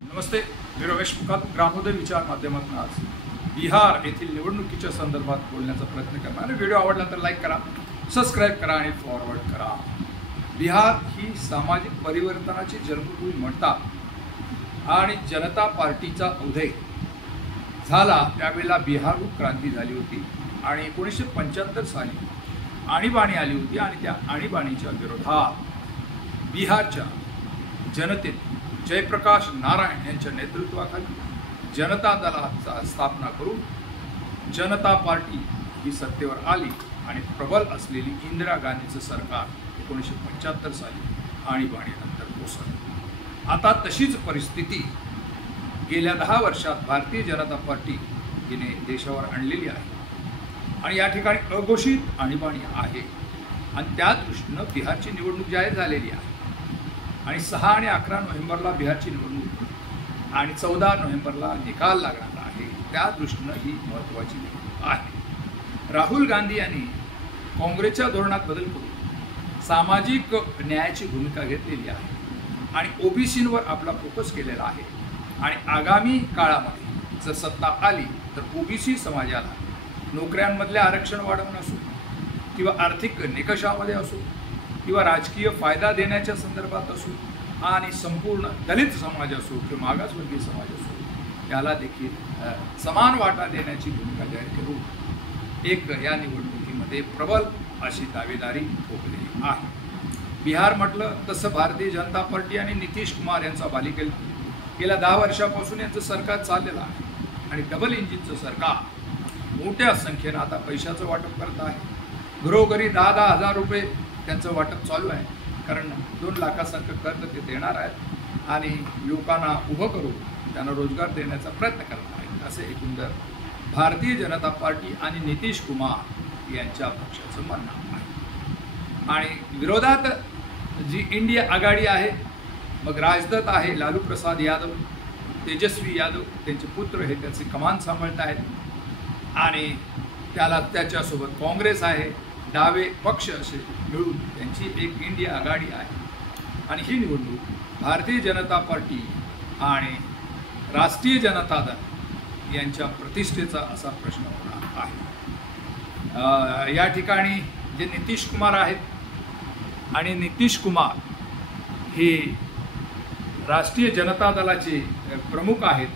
नमस्ते, मी रमेश मुकात ग्रामोदय विचार माध्यमातून आज बिहार येथील निवडणुकीच्या संदर्भात बोलण्याचा प्रयत्न करणार आहे। व्हिडिओ आवडला तर लाईक करा, सबस्क्राईब करा आणि फॉरवर्ड करा। बिहार ही सामाजिक परिवर्तनाची जन्मभूमी म्हणतात आणि जनता पार्टीचा उदय झाला त्यावेळेला बिहारहून क्रांती झाली होती आणि 1975 साली आणीबाणी आली होती आणि त्या आणीबाणीच्या विरोधात बिहारच्या जनतेने जयप्रकाश नारायण यांच्या नेतृत्वाखाली जनता दलाचा स्थापना करून जनता पार्टी ही सत्तेवर आली आणि प्रबल असलेली इंदिरा गांधीचं सरकार 1975 साली आणीबाणीनंतर कोसळलं। आता तशीच परिस्थिती गेल्या 10 वर्षात भारतीय जनता पार्टी हिने देशावर आणलेली आहे आणि या ठिकाणी अघोषित आणीबाणी आहे आणि त्या दृष्टीनं बिहारची निवडणूक जाहीर झालेली आहे आणि 6 आणि 11 नोव्हेंबरला बिहारची निवडणूक आणि 14 नोव्हेंबरला निकाल लागणार आहे। त्या दृष्टीनं ही महत्त्वाची निवडणूक आहे। राहुल गांधी यांनी काँग्रेसच्या धोरणात बदल करून सामाजिक न्यायाची भूमिका घेतलेली आहे आणि ओबीसींवर आपला फोकस केलेला आहे आणि आगामी काळामध्ये जर सत्ता आली तर ओबीसी समाजाला नोकऱ्यांमधले आरक्षण वाढवणं असो किंवा आर्थिक निकषामध्ये असो किंवा राजकीय फायदा देण्याच्या संदर्भात असो आणि संपूर्ण दलित समाज असो किंवा मागासवर्गीय समाज असो याला देखील समान वाटा देण्याची भूमिका जाहीर करून एक या निवडणुकीमध्ये प्रबल अशी दावेदारी ठोकलेली आहे। बिहार म्हटलं तसं भारतीय जनता पार्टी आणि नितीश कुमार यांचा बालेकिल्ला गेल्या 10 वर्षापासून यांचं सरकार चाललेलं आहे आणि डबल इंजिनचं सरकार मोठ्या संख्येनं आता पैशाचं वाटप करत आहे। घरोघरी 10-10 हजार रुपये त्यांचं वाटप चालू आहे, कारण 2 लाखासारखं कर्ज ते देणार आहेत आणि युवकांना उभं करून त्यांना रोजगार देण्याचा प्रयत्न करत आहेत असे एकंदर भारतीय जनता पार्टी आणि नितीश कुमार यांच्या पक्षाचं म्हणणं आहे। आणि विरोधात जी इंडिया आघाडी आहे, मग राजदत्त आहे, लालू प्रसाद यादव, तेजस्वी यादव त्यांचे पुत्र हे त्याचे कमान सांभाळत आहेत आणि त्याच्यासोबत काँग्रेस आहे, डावे पक्ष असे मिळून त्यांची एक इंडिया आघाडी आहे आणि ही निवडणूक भारतीय जनता पार्टी आणि राष्ट्रीय जनता दल यांच्या प्रतिष्ठेचा असा प्रश्न होणार आहे। या ठिकाणी जे नितीश कुमार आहेत आणि नितीश कुमार हे राष्ट्रीय जनता दलाचे प्रमुख आहेत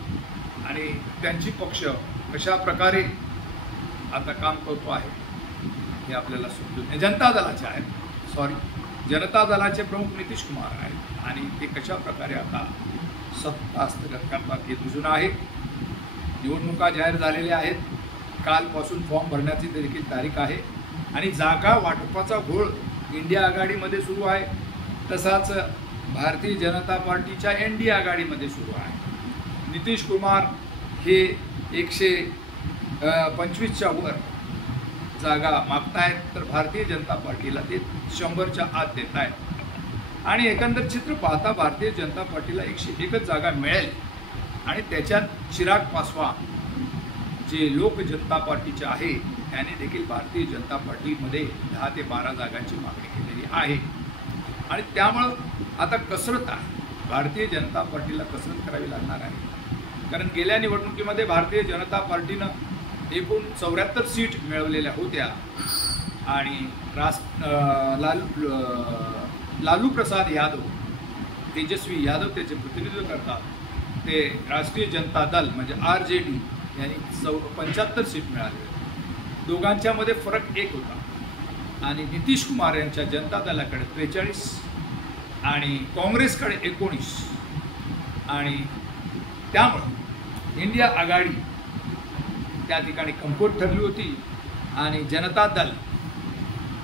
आणि त्यांची पक्ष कशा प्रकारे आता काम करतो आहे हे आपल्याला समजून जनता दलाचे आहेत जनता दलाचे प्रमुख नितीश कुमार आहेत आणि ते कशा प्रकारे आता सत्ता हस्तगत करतात हे दिसून आहे। निवडणुका जाहीर झालेल्या आहेत, कालपासून फॉर्म भरण्याची देखील तारीख आहे आणि जागा वाटपाचा घोळ इंडिया आघाडीमध्ये सुरू आहे, तसाच भारतीय जनता पार्टीच्या एनडीए आघाडीमध्ये सुरू आहे। नितीश कुमार हे 125च्या वर जागा मागतायत तर भारतीय जनता पार्टीला ते 100च्या आत देत आहेत आणि एकंदर चित्र पाहता भारतीय जनता पार्टीला 101च जागा मिळेल आणि त्याच्यात चिराग पासवान जे लोक जनता पार्टीचे आहे त्याने देखील भारतीय जनता पार्टीमध्ये 10 ते 12 जागांची मागणी केलेली आहे आणि त्यामुळं आता कसरत आहे, भारतीय जनता पार्टीला कसरत करावी लागणार आहे, कारण गेल्या निवडणुकीमध्ये भारतीय जनता पार्टीनं एकूण 74 सीट मिळवलेल्या होत्या आणि लालू प्रसाद यादव, तेजस्वी यादव त्याचे प्रतिनिधित्व करतात, ते राष्ट्रीय जनता दल म्हणजे RJD यांनी 75 सीट मिळाली। दोघांच्यामध्ये फरक 1 होता आणि नितीश कुमार यांच्या जनता दलाकडे 43 आणि काँग्रेसकडे 19 आणि त्यामुळे इंडिया आघाडी त्या ठिकाणी कमकुवत ठरली होती आणि जनता दल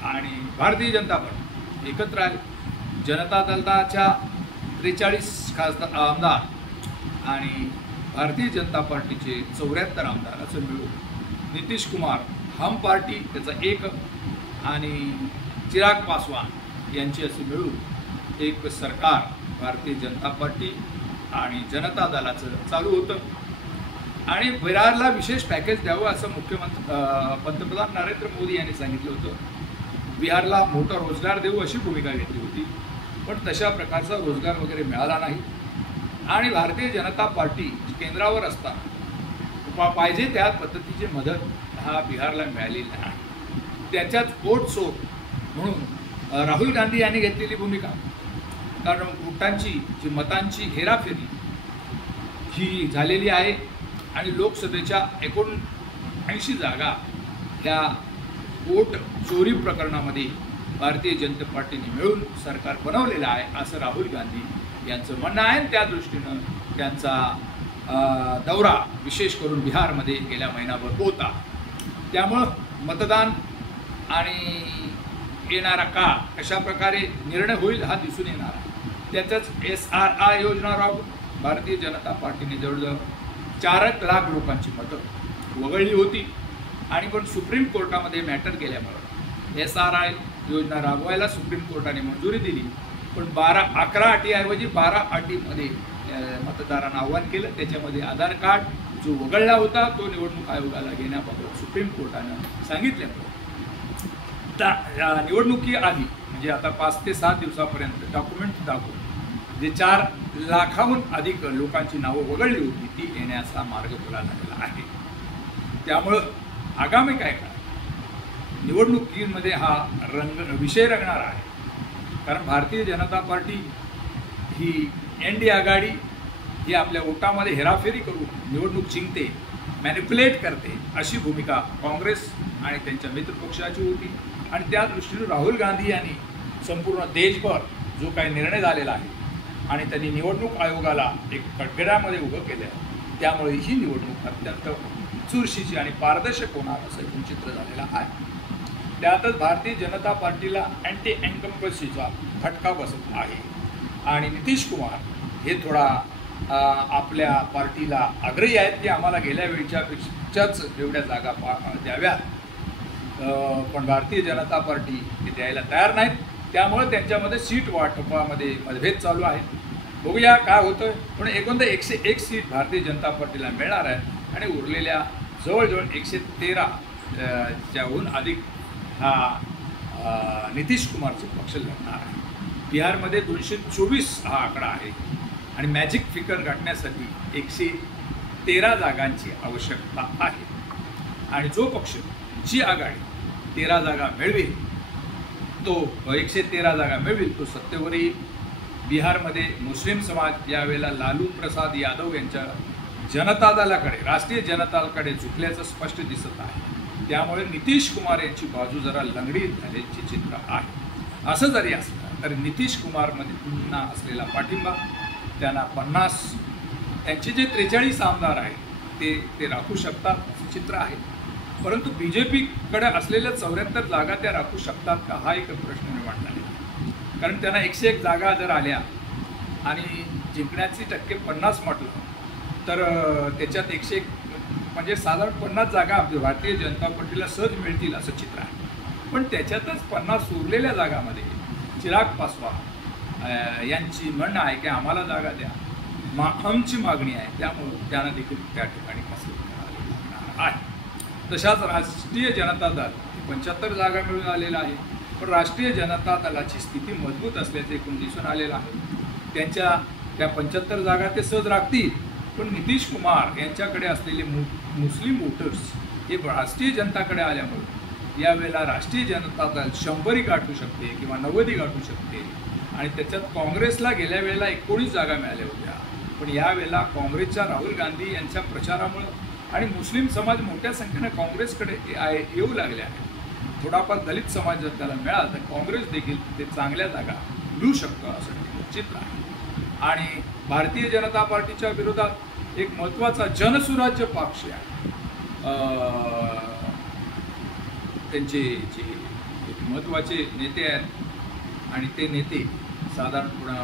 आणि भारतीय जनता पार्टी एकत्र आले। जनता दलाच्या 43 आमदार आणि भारतीय जनता पार्टीचे 74 आमदार असं मिळून नितीश कुमार हम पार्टी त्याचा 1 आणि चिराग पासवान यांची असे मिळून एक सरकार भारतीय जनता पार्टी आणि जनता दलाचं चालू होतं आणि बिहारला विशेष पॅकेज द्यावं असं पंतप्रधान नरेंद्र मोदी यांनी सांगितलं होतं। बिहारला मोठा रोजगार देऊ अशी भूमिका घेतली होती, पण तशा प्रकारचा रोजगार वगैरे मिळाला नाही आणि भारतीय जनता पार्टी केंद्रावर असताना पाहिजे त्या पद्धतीची मदत हा बिहारला मिळालेली नाही. त्याच्याच पोटसोप म्हणून राहुल गांधी यांनी घेतलेली भूमिका, कारण वोटांची जी मतांची हेराफेरी ही झालेली आहे आणि लोकसभेच्या 79 जागा ह्या वोट चोरी प्रकरणामध्ये भारतीय जनता पार्टीने मिळून सरकार बनवलेलं आहे असं राहुल गांधी यांचं म्हणणं आहे. त्या दृष्टीनं त्यांचा दौरा विशेष करून बिहारमध्ये गेल्या महिनाभर होता. त्यामुळं मतदान आणि येणारा काळ कशा प्रकारे निर्णय होईल हा दिसून येणार आहे. त्यातच SRI योजना राबवून भारतीय जनता पार्टीने जवळजवळ 4 लाख लोकांची मतं वगळली होती आणि पण सुप्रीम कोर्टामध्ये मॅटर गेल्यामुळं SRI योजना राबवायला सुप्रीम कोर्टाने मंजुरी दिली. पण 11 अटीऐवजी 12 अटीमध्ये मतदारांना आव्हान केलं. त्याच्यामध्ये आधार कार्ड जो वगळला होता तो निवडणूक आयोगाला घेण्याबाबत सुप्रीम कोर्टानं सांगितल्यामुळे निवडणुकीआधी म्हणजे आता 5 ते 7 दिवसापर्यंत डॉक्युमेंट दाखवून जे 4 लाखाहून अधिक लोकांची नावं वगळली होती ती येण्याचा मार्ग खुला झालेला आहे. त्यामुळं आगामी काय काळ निवडणुकीमध्ये हा विषय रंगणार आहे. कारण भारतीय जनता पार्टी ही NDA आघाडी ही आपल्या वोटामध्ये हेराफेरी करून निवडणूक जिंकते, मॅनिप्युलेट करते अशी भूमिका काँग्रेस आणि त्यांच्या मित्रपक्षाची होती. आणि त्या दृष्टीने राहुल गांधी यांनी संपूर्ण देशभर जो काही निर्णय झालेला आहे आणि त्यांनी निवडणूक आयोगाला एक कटघऱ्यामध्ये उभं केलं आहे, त्यामुळे ही निवडणूक अत्यंत चुरशीची आणि पारदर्शक होणार असं एकूण चित्र झालेलं आहे. त्यातच भारतीय जनता पार्टीला अँटी एन्कम्पन्सीचा फटका बसत आहे आणि नितीश कुमार हे थोडा आपल्या पार्टीला आग्रही आहेत की आम्हाला गेल्या वेळच्याच एवढ्या जागा द्याव्यात, पण भारतीय जनता पार्टी ते द्यायला तयार नाहीत. त्यामुळे त्यांच्यामध्ये सीट वाटपामध्ये मतभेद चालू आहेत. बघूया काय होतं. पण एकूण 101 सीट भारतीय जनता पार्टीला मिळणार आहे आणि उरलेल्या जवळजवळ 113 च्याहून अधिक हा नितीश कुमारचे पक्ष लढणार आहे. बिहारमध्ये 224 हा आकडा आहे आणि मॅजिक फिगर गाठण्यासाठी 113 जागांची आवश्यकता आहे. आणि जो पक्ष जी आघाडी 13 जागा मिळवेल तो 113 जागा मिळवेल तो सत्तेवर येईल. बिहारमध्ये मुस्लिम समाज यावेळेला लालू प्रसाद यादव यांच्या जनता दलाकडे, राष्ट्रीय जनता दलाकडे झुकल्याचं स्पष्ट दिसत आहे. त्यामुळे नितीश कुमार यांची बाजू जरा लंगडीत झाल्याचे चित्र आहे. असं जरी असलं तरी नितीश कुमारमध्ये पुन्हा असलेला पाठिंबा त्यांना 50 त्यांचे जे 43 आमदार आहेत ते राखू शकतात असं चित्र आहे. परंतु BJPकडे असलेल्या 74 जागा त्या राखू शकतात का हा एक प्रश्न निर्माण झाला. कारण त्यांना 101 जागा जर आल्या आणि जिंकण्याची टक्के 50 म्हटलं तर त्याच्यात 101 म्हणजे साधारण 50 जागा भारतीय जनता पार्टीला सहज मिळतील असं चित्र आहे. पण त्याच्यातच 50 उरलेल्या जागामध्ये चिराग पासवान यांची म्हणणं आहे की आम्हाला जागा द्या, आमची मागणी आहे, त्यामुळं त्यांना देखील त्या ठिकाणी कसरत करावी लागणार आहे. तशाच राष्ट्रीय जनता दल 75 जागा मिळून आलेला आहे. पण राष्ट्रीय जनता दलाची स्थिती मजबूत असल्याचे एकूण दिसून आलेलं आहे. त्यांच्या त्या 75 जागा ते सहज राखतील. पण नितीश कुमार यांच्याकडे असलेले मुस्लिम वोटर्स हे राष्ट्रीय जनताकडे आल्यामुळे यावेळेला राष्ट्रीय जनता दल 100 गाठू शकते किंवा 90 गाठू शकते. आणि त्याच्यात काँग्रेसला गेल्या वेळेला 19 जागा मिळाल्या होत्या. पण यावेळेला काँग्रेसच्या राहुल गांधी यांच्या प्रचारामुळं आणि मुस्लिम समाज मोठ्या संख्येने काँग्रेसकडे येऊ लागले आहे. थोडाफार दलित समाज जर त्याला मिळाला तर काँग्रेस देखील ते चांगल्या जागा मिळू शकतं असं चित्र आहे. आणि भारतीय जनता पार्टीच्या विरोधात एक महत्त्वाचा जनसुराज्य पक्ष आहे. त्यांचे जे एक महत्त्वाचे नेते आहेत आणि ते नेते साधारणपणे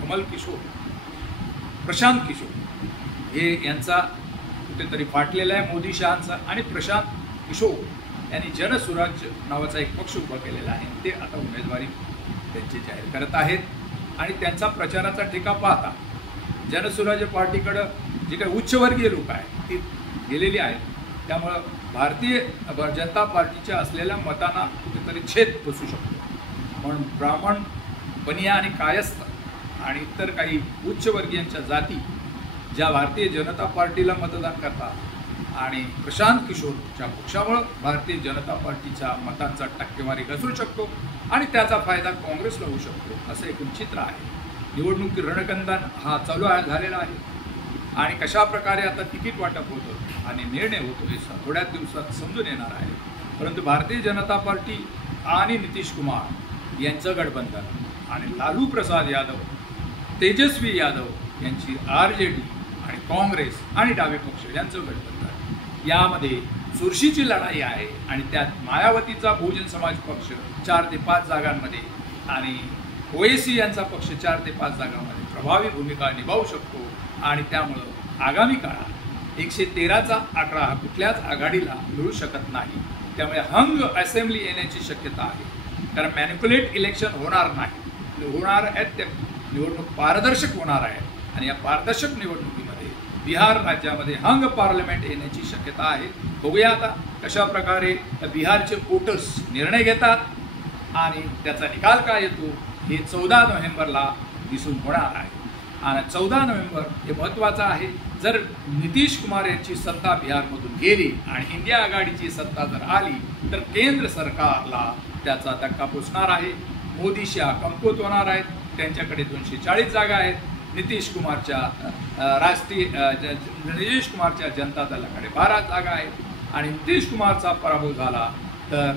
कमल किशोर, प्रशांत किशोर हे यांचा कुठेतरी फाटलेला आहे मोदी शहांचा. आणि प्रशांत किशोर यांनी जनसुराज्य नावाचा एक पक्ष उभा केलेला आहे. ते आता उमेदवारी त्यांची जाहीर करत आहेत. आणि त्यांचा प्रचाराचा ठेका पाहता जनसुराज्य पार्टीकडं जे काही उच्चवर्गीय लोक आहेत ती गेलेली आहेत. त्यामुळं भारतीय जनता पार्टीच्या असलेल्या मतांना कुठेतरी छेद बसू शकतो. म्हणून ब्राह्मण, बनिया आणि कायस्थ आणि इतर काही उच्चवर्गीयांच्या जाती ज्या भारतीय जनता पार्टीला मतदान करतात आणि प्रशांत किशोरच्या पक्षामुळं भारतीय जनता पार्टीच्या मतांचा टक्केवारी घसरू शकतो आणि त्याचा फायदा काँग्रेसला होऊ शकतो असं एकूण चित्र आहे. निवडणूक रणकंदन हा चालू झालेला आहे आणि कशा प्रकारे आता तिकीट वाटप होतं आणि निर्णय होतो हे थोड्याच दिवसात समजून येणार आहे. परंतु भारतीय जनता पार्टी आणि नितीश कुमार यांचं गठबंधन आणि लालू प्रसाद यादव, तेजस्वी यादव यांची RJD आणि काँग्रेस आणि डावे पक्ष यांचं गठबंधन यामध्ये चुरशीची लढाई आहे आणि त्यात मायावतीचा बहुजन समाज पक्ष 4 ते 5 जागांमध्ये आणि OAC यांचा पक्ष 4 ते 5 जागांमध्ये प्रभावी भूमिका निभावू शकतो आणि त्यामुळं आगामी काळात 113चा आकडा हा कुठल्याच आघाडीला मिळू शकत नाही. त्यामुळे हंग असेंब्ली येण्याची शक्यता आहे. कारण मॅनिप्युलेट इलेक्शन होणार नाही, होणार आहेत ते निवडणूक पारदर्शक होणार आहे आणि या पारदर्शक निवडणुकीमध्ये बिहार राज्यामध्ये हंग पार्लमेंट येण्याची शक्यता आहे. बघूया आता कशा प्रकारे बिहारचे वोटर्स निर्णय घेतात आणि त्याचा निकाल काय येतो हे 14 नोव्हेंबरला दिसून होणार आहे. आणि 14 नोव्हेंबर हे महत्त्वाचं आहे. जर नितीश कुमार यांची सत्ता बिहारमधून गेली आणि इंडिया आघाडीची सत्ता जर आली तर केंद्र सरकारला त्याचा धक्का पोचणार आहे. मोदी शहा कमकुवत होणार आहेत. त्यांच्याकडे 240 जागा आहेत. नितीश कुमारच्या जनता दलाकडे 12 जागा आहेत आणि नितीश कुमारचा पराभव झाला तर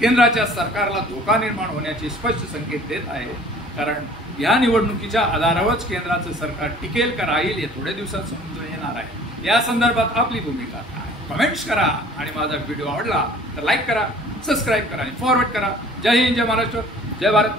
केंद्राच्या सरकारला धोका निर्माण होण्याचे स्पष्ट संकेत देत आहे. कारण या निवडणुकीच्या आधारावरच केंद्राचं सरकार टिकेल का राहील हे थोड्या दिवसात समजून येणार आहे. या संदर्भात आपली भूमिका काय, कमेंट्स करा आणि माझा व्हिडिओ आवडला तर लाईक करा, सबस्क्राईब करा आणि फॉरवर्ड करा. जय हिंद, जय महाराष्ट्र, जय भारत.